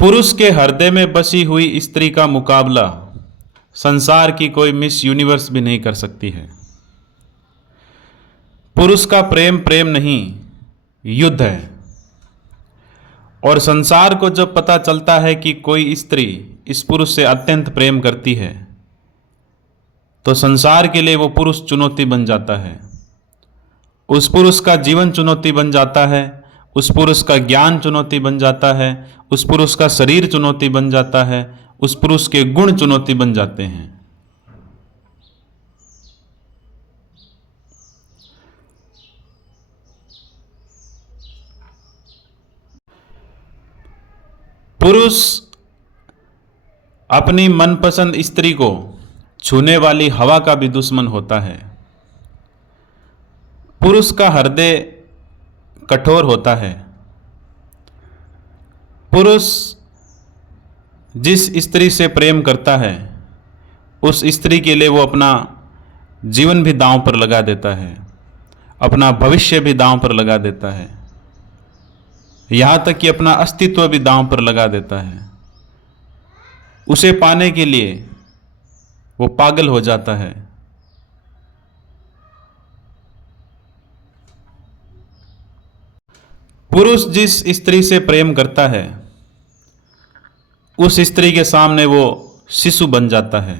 पुरुष के हृदय में बसी हुई स्त्री का मुकाबला संसार की कोई मिस यूनिवर्स भी नहीं कर सकती है। पुरुष का प्रेम प्रेम नहीं, युद्ध है। और संसार को जब पता चलता है कि कोई स्त्री इस पुरुष से अत्यंत प्रेम करती है, तो संसार के लिए वो पुरुष चुनौती बन जाता है। उस पुरुष का जीवन चुनौती बन जाता है, उस पुरुष का ज्ञान चुनौती बन जाता है, उस पुरुष का शरीर चुनौती बन जाता है, उस पुरुष के गुण चुनौती बन जाते हैं। पुरुष अपनी मनपसंद स्त्री को छूने वाली हवा का भी दुश्मन होता है। पुरुष का हृदय कठोर होता है। पुरुष जिस स्त्री से प्रेम करता है, उस स्त्री के लिए वो अपना जीवन भी दांव पर लगा देता है, अपना भविष्य भी दांव पर लगा देता है, यहाँ तक कि अपना अस्तित्व भी दांव पर लगा देता है। उसे पाने के लिए वो पागल हो जाता है। पुरुष जिस स्त्री से प्रेम करता है, उस स्त्री के सामने वो शिशु बन जाता है।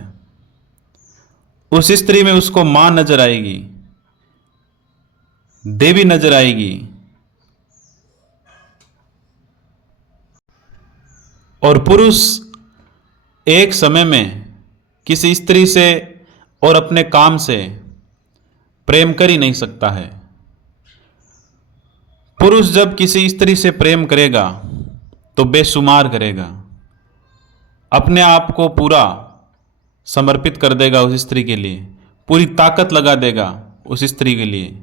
उस स्त्री में उसको मां नजर आएगी, देवी नजर आएगी। और पुरुष एक समय में किसी स्त्री से और अपने काम से प्रेम कर ही नहीं सकता है। पुरुष जब किसी स्त्री से प्रेम करेगा तो बेशुमार करेगा, अपने आप को पूरा समर्पित कर देगा उस स्त्री के लिए, पूरी ताकत लगा देगा उस स्त्री के लिए।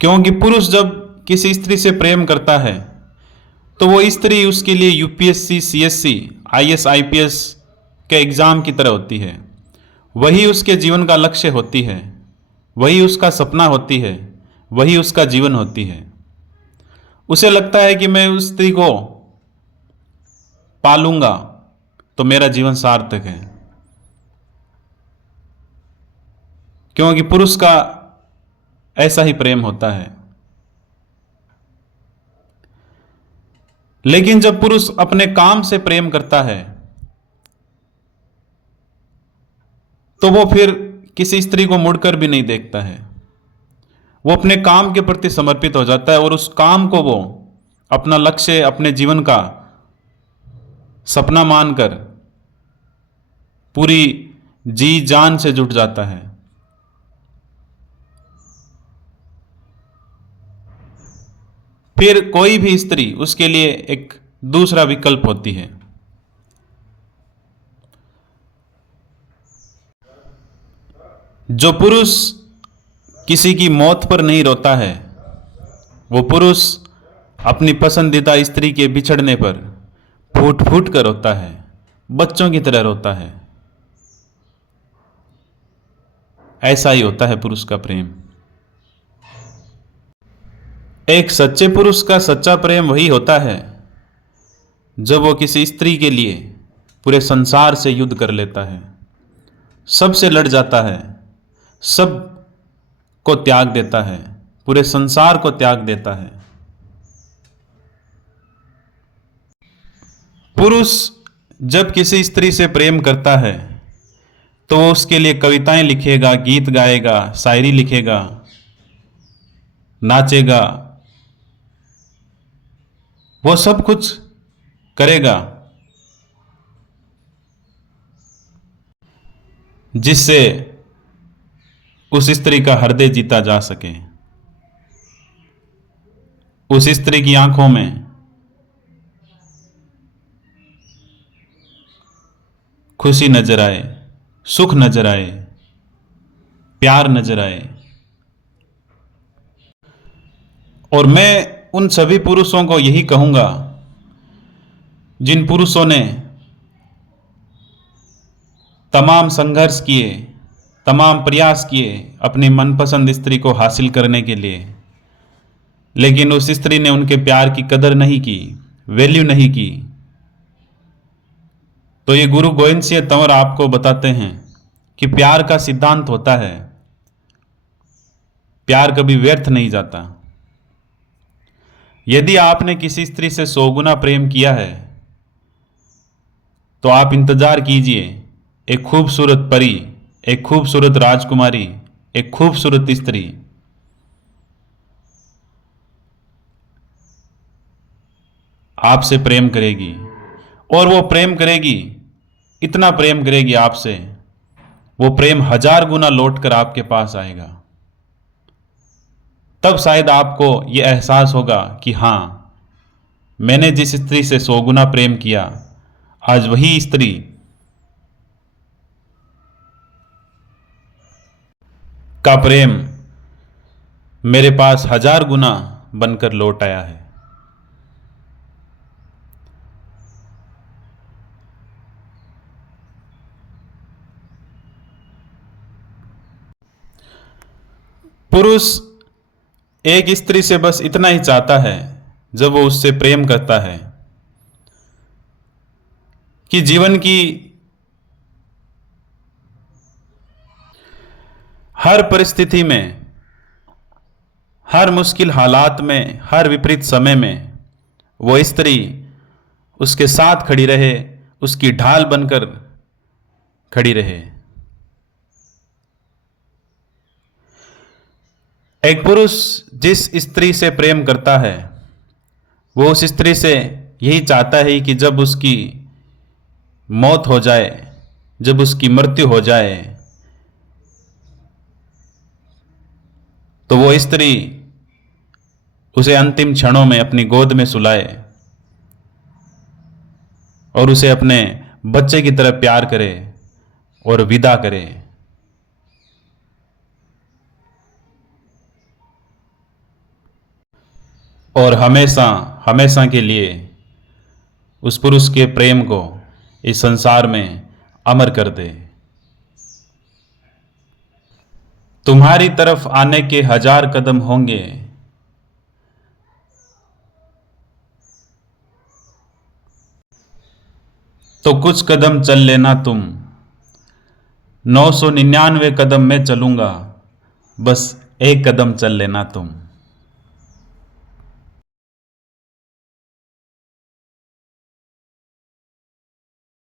क्योंकि पुरुष जब किसी स्त्री से प्रेम करता है तो वो स्त्री उसके लिए यूपीएससी, सीएससी, आईएएस, आईपीएस के एग्जाम की तरह होती है। वही उसके जीवन का लक्ष्य होती है, वही उसका सपना होती है, वही उसका जीवन होती है। उसे लगता है कि मैं उस स्त्री को पालूंगा तो मेरा जीवन सार्थक है। क्योंकि पुरुष का ऐसा ही प्रेम होता है। लेकिन जब पुरुष अपने काम से प्रेम करता है तो वो फिर किसी स्त्री को मुड़कर भी नहीं देखता है। वो अपने काम के प्रति समर्पित हो जाता है और उस काम को वो अपना लक्ष्य, अपने जीवन का सपना मानकर पूरी जी जान से जुट जाता है। फिर कोई भी स्त्री उसके लिए एक दूसरा विकल्प होती है। जो पुरुष किसी की मौत पर नहीं रोता है, वो पुरुष अपनी पसंदीदा स्त्री के बिछड़ने पर फूट फूट कर रोता है, बच्चों की तरह रोता है। ऐसा ही होता है पुरुष का प्रेम। एक सच्चे पुरुष का सच्चा प्रेम वही होता है जब वो किसी स्त्री के लिए पूरे संसार से युद्ध कर लेता है, सबसे लड़ जाता है, सब को त्याग देता है, पूरे संसार को त्याग देता है। पुरुष जब किसी स्त्री से प्रेम करता है तो वो उसके लिए कविताएं लिखेगा, गीत गाएगा, शायरी लिखेगा, नाचेगा, वो सब कुछ करेगा जिससे उस स्त्री का हृदय जीता जा सके, उस स्त्री की आंखों में खुशी नजर आए, सुख नजर आए, प्यार नजर आए। और मैं उन सभी पुरुषों को यही कहूंगा जिन पुरुषों ने तमाम संघर्ष किए, तमाम प्रयास किए अपनी मनपसंद स्त्री को हासिल करने के लिए, लेकिन उस स्त्री ने उनके प्यार की कदर नहीं की, वैल्यू नहीं की। तो ये गुरु गोविंद सिंह तंवर आपको बताते हैं कि प्यार का सिद्धांत होता है, प्यार कभी व्यर्थ नहीं जाता। यदि आपने किसी स्त्री से 100 गुना प्रेम किया है तो आप इंतजार कीजिए, एक खूबसूरत परी, एक खूबसूरत राजकुमारी, एक खूबसूरत स्त्री आपसे प्रेम करेगी। और वो प्रेम करेगी, इतना प्रेम करेगी आपसे, वो प्रेम 1000 गुना लौट कर आपके पास आएगा। तब शायद आपको ये एहसास होगा कि हाँ, मैंने जिस स्त्री से 100 गुना प्रेम किया, आज वही स्त्री का प्रेम मेरे पास 1000 गुना बनकर लौट आया है। पुरुष एक स्त्री से बस इतना ही चाहता है जब वो उससे प्रेम करता है कि जीवन की हर परिस्थिति में, हर मुश्किल हालात में, हर विपरीत समय में वो स्त्री उसके साथ खड़ी रहे, उसकी ढाल बनकर खड़ी रहे। एक पुरुष जिस स्त्री से प्रेम करता है वो उस स्त्री से यही चाहता है कि जब उसकी मौत हो जाए, जब उसकी मृत्यु हो जाए, तो वो स्त्री उसे अंतिम क्षणों में अपनी गोद में सुलाए और उसे अपने बच्चे की तरह प्यार करे और विदा करे। और हमेशा हमेशा के लिए उस पुरुष के प्रेम को इस संसार में अमर कर दे। तुम्हारी तरफ आने के 1000 कदम होंगे, तो कुछ कदम चल लेना तुम, 999 कदम मैं चलूंगा, बस एक कदम चल लेना तुम।